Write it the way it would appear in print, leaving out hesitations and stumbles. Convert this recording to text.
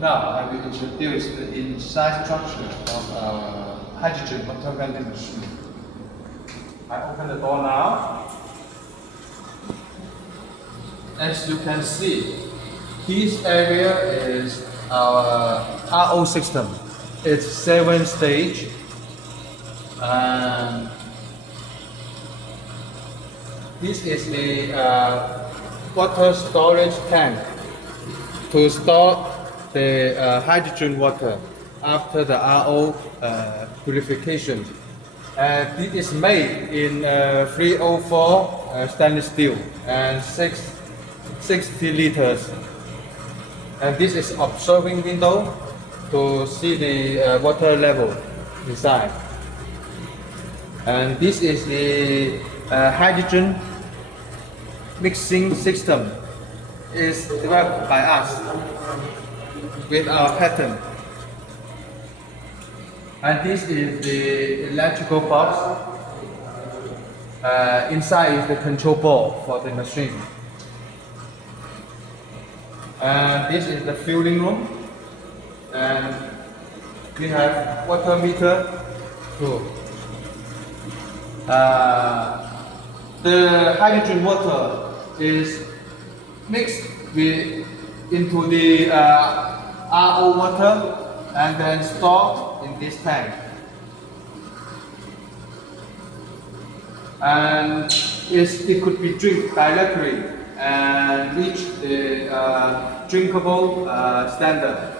Now I will introduce the inside structure of our hydrogen water vending machine. I open the door now. As you can see, this area is our RO system. It's 7 stage, and this is the water storage tank to store the hydrogen water after the RO purification. It is made in 304 stainless steel and 60 liters. And this is observing window to see the water level inside. And this is the hydrogen mixing system. Is developed by us with our patent. And this is the electrical box. Inside is the control board for the machine. And this is the filling room. And we have water meter too. The hydrogen water is mixed into the RO water and then stored in this tank. And it could be drink directly and reach the drinkable standard.